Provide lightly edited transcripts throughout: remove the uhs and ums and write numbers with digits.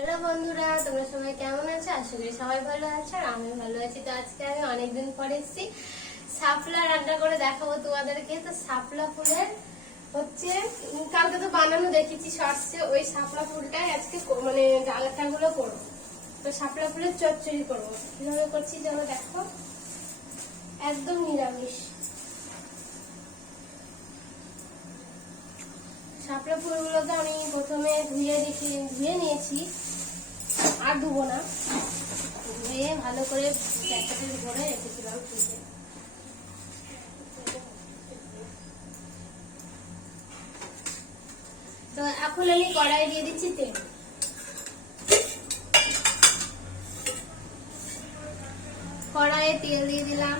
Hello বন্ধুরা, তোমরা সবাই কেমন আছো? আশা করি সবাই ভালো আছো আর আমি ভালো আছি। তো আজকে আমি অনেকদিন পরে এসেছি শাপলা রান্না করে দেখাবো তোমাদেরকে। তো শাপলা ফুলের হচ্ছে কালকে তো বানানো দেখেছি শর্টসে, ওই শাপলা ফুলটাই আজকে মানে ডালখাগুলো করবো। তো শাপলা ফুলের চচ্চড়ি করবো। কিভাবে করছি চলো দেখো। একদম নিরামিষ শাপলা ফুলগুলোকে আমি প্রথমে ধুয়ে নিয়েছি, আর ধুবো না, ধুয়ে ভালো করে প্যাকেটে ভরে রেখেছিলাম ফ্রিজে। তো এখন আমি কড়াই দিয়ে দিচ্ছি তেল। কড়াইয়ে তেল দিয়ে দিলাম,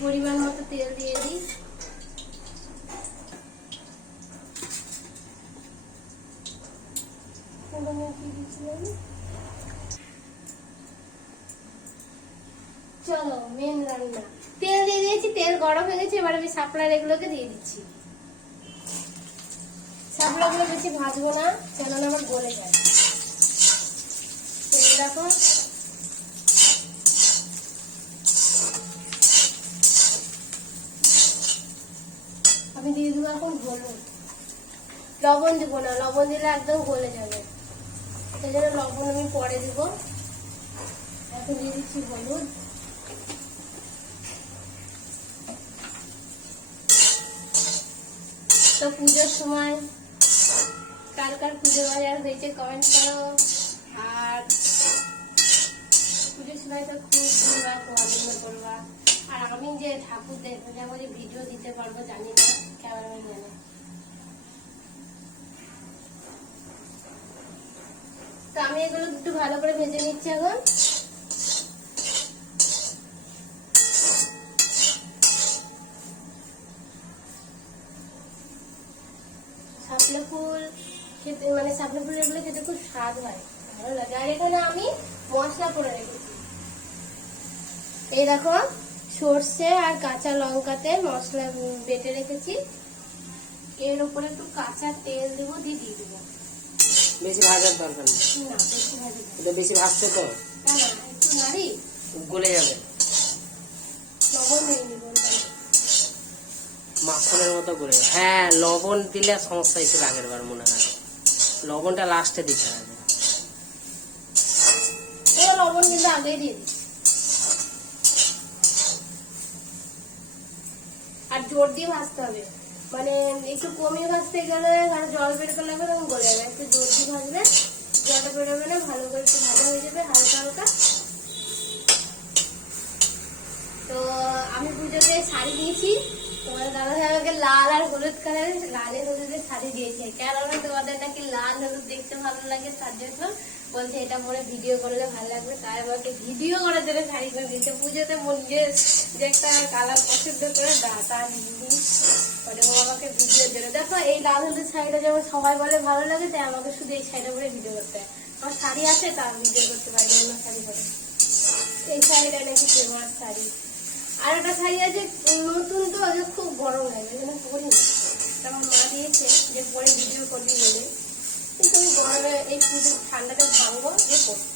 পরিমাণ মতো তেল দিয়ে দিই। চলো মেন রান্না। তেল দিয়ে দিয়েছি, তেল গরম হয়ে গেছে। এবার আমি শাপলার এগুলোকে দিয়ে দিচ্ছি। শাপলাগুলো বেশি ভাজবো না, কেননা আমার গলে যায়। তেল দেখো, আমি দিয়ে দেবো এখন হলুদ। লবণ দেবো না, লবণ দিলে একদম গলে যাবে, সেই জন্য লবণ আমি পরে দিব। এখন দিয়ে দিচ্ছি হলুদ। তো পুজোর সময় কার কার পুজো বাজার হয়েছে কমেন্ট করো। আর পুজোর সময় তো খুব ঘুরবা, আনন্দ করবা। আর আমি যে ঠাকুর দেখবো যাবো, যে ভিডিও দিতে পারবো জানি না, ক্যামেরাম্যান জানে। তো আমি এগুলো একটু ভালো করে ভেজে নিচ্ছি এখন। শাপলা ফুল খেতে, মানে শাপলা ফুল এগুলো খেতে খুব স্বাদ হয়, ভালো লাগে। আর এখানে আমি মশলা করে রেখেছি, এই দেখো সর্ষে আর কাঁচা লঙ্কাতে মশলা বেটে রেখেছি। এর উপরে একটু কাঁচা তেল দেবো, দিয়ে দেবো। বেশি ভাজার দরকার নেই, না বেশি ভাজি, এটা বেশি ভাজছে তো না না, একটু নাড়ি গলে যাবে। লবণ দিয়ে দিব, মাখনের মতো গলে যাবে। হ্যাঁ, লবণ দিলে সমস্যা হয়েছিল আগের বার মনে হয়, লবণটা লাস্টে দিতে হবে। ও লবণ কিন্তু আগেই দিয়ে দিই। আর জোর দিয়ে ভাজতে হবে, মানে একটু কমিয়ে ভাজতে গেলে জল বের করে লাগবে, তখন গলে যাবে। একটু জোর দিয়ে ভাজলে জলটা বেরোবে না, ভালো করে একটু ভাজা হয়ে যাবে হালকা হালকা। তো আমি পুজোতে শাড়ি দিয়েছি, তোমাদের দাদা ভাই আমাকে লাল আর হলুদ কালারের, লালে হলুদের শাড়ি দিয়েছে। কেননা তোমাদের নাকি লাল হলুদ দেখতে ভালো লাগে, তার জন্য বলছে এটা পরে ভিডিও করলে ভালো লাগবে। তাই আমাকে ভিডিও করার জন্য শাড়ি করে দিয়েছে। পুজোতে মন যে একটা কালার পছন্দ করে তা দিদি, মানে ও আমাকে ভিডিও জন্য। দেখো এই লাল হলুদ শাড়িটা যেমন সবাই বলে ভালো লাগে, তাই আমাকে শুধু এই শাড়িটা পরে ভিডিও করতে হয়। আমার শাড়ি আছে, তার ভিডিও করতে পারি, অন্য শাড়ি পরে। এই শাড়িটা নাকি ফেমাস শাড়ি। আর একটা শাড়ি আছে নতুন, তো খুব গরম লাগে, যেন পরি না। আমার মা দিয়েছে যে পরে ভিডিও করবি বলে, কিন্তু আমি গরমে এই পুজো ঠান্ডাটা ভাঙবো যে করবো।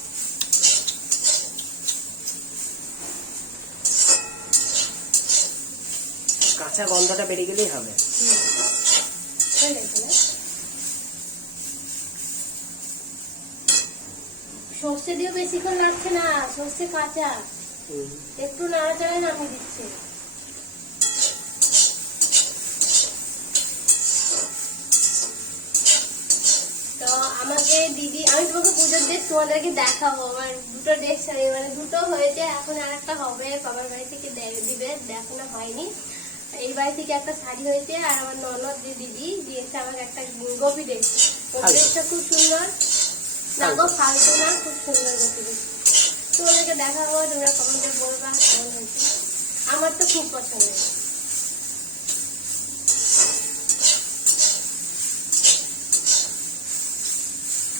কাঁচা গন্ধটা বেরিয়ে গেলেই হবে। সর্ষে দিয়ে বেশিক্ষণ নাড়ছে না, সর্ষে কাঁচা, একটু নাড়াচাড়া নামিয়ে দিচ্ছে। তো আমাকে দিদি, আমি তোমাকে পুজোর ড্রেস তোমাদেরকে দেখাবো। আমার দুটো ড্রেস, মানে দুটো হয়েছে, এখন আর একটা হবে। বাবার বাড়ি থেকে দিবে, দেখানো হয়নি। এই বাড়ি থেকে একটা শাড়ি হয়েছে, আর আমার ননদ দিদি দিয়েছে আমাকে একটা গোপী ড্রেস। ড্রেসটা খুব সুন্দর, না গো ফালতু না, খুব সুন্দর গোপী ড্রেস। তোমাদেরকে দেখাবো, তোমরা কমেন্টে বলবা কেমন হয়েছে। আমার তো খুব পছন্দ।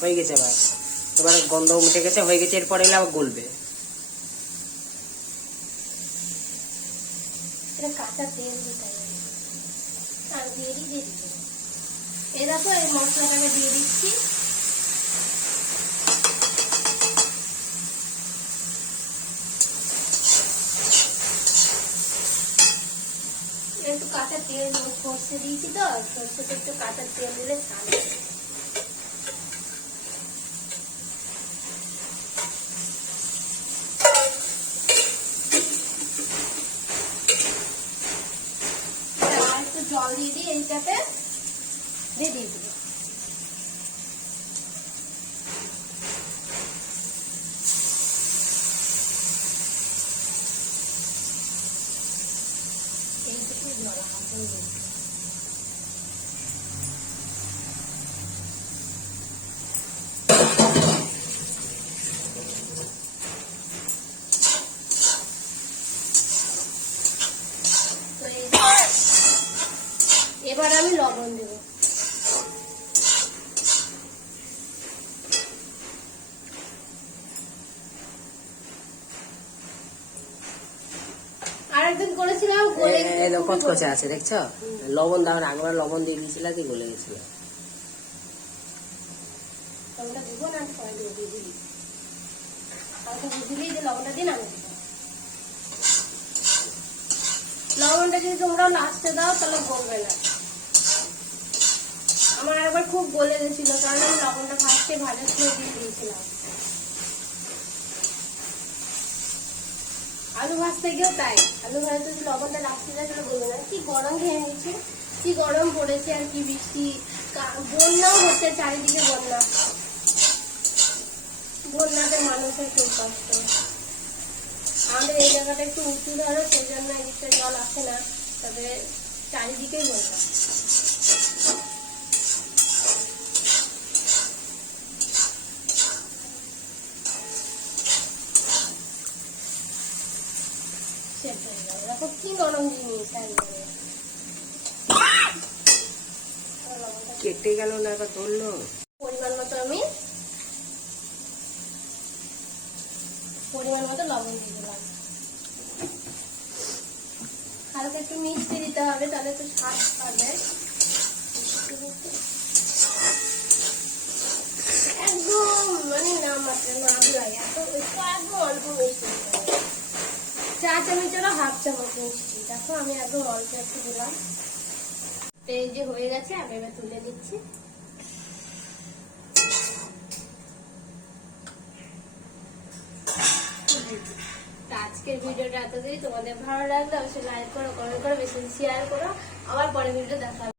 হয়ে গেছে, এবার গন্ধ উঠে গেছে, হয়ে গেছে। এরপরে এলে আবার গলবে। এটা কাঁচা তেল দিতে হবে, আর দিয়ে দিই। এই দেখো এই মশলাটাকে দিয়ে দিচ্ছি। তেল ও সর্ষে দিয়েছি তো, সর্ষেতে একটু কাঁচা তেল দিলে ছাড়বে। আর একটু জল দিয়ে দিই এইটাতে, দিয়ে দিয়ে দিই। এবার আমি লবণ দেবো। আরেকদিন করেছিলাম গলে কচকচে আছে দেখছো, লবণ দেওয়ার আগবার লবণ দিয়ে দিয়েছিল কি গলে গেছিল। লবণটা দিব না, পরে দিয়ে দিবি। আমাকে বুঝলি যে লবণটা দিন আমি দিব। লবণটা যদি তোমরা লাস্টে দাও তাহলে গলবে না। আমার একবার খুব গলে গেছিল, কারণ আমি লবণটা ফার্স্টে ভাজার সময় দিয়ে দিয়েছিলাম। আলু ভাজতে গিয়েও তাই, আলু ভাজতে যদি লবণটা লাস্টে দেয় তাহলে গলবে না। কি গরম খেয়ে নিচ্ছে, কি গরম পড়েছে আর কি বৃষ্টি, বন্যাও হচ্ছে চারিদিকে বন্যা। বন্যাতে মানুষের খুব কষ্ট। আমাদের এই জায়গাটা একটু উঁচু ধরো, সেই জন্য এদিকটা জল আসে না, তবে চারিদিকেই বন্যা। দেখো কি গরম জিনিস, কেটে গেল না, এবার ধরলো। পরিমাণ মতো লবণ দিয়ে দিলাম। হালকা একটু মিষ্টি দিতে হবে, তাহলে একটু স্বাদ পাবে। একদম মানে না মাত্রা না দিলাই, একদম অল্প মিষ্টি দিতে হবে। 4 চামচেরও হাফ চামচ মিষ্টি। দেখো আমি একদম অল্প একটু দিলাম। এই যে হয়ে গেছে, আমি এবার তুলে নিচ্ছি। আজকের ভিডিওটা এতদিনই। তোমাদের ভালো লাগলে অবশ্যই লাইক করো, কমেন্ট করো, বেশি শেয়ার করো। আবার পরের ভিডিও দেখা হবে।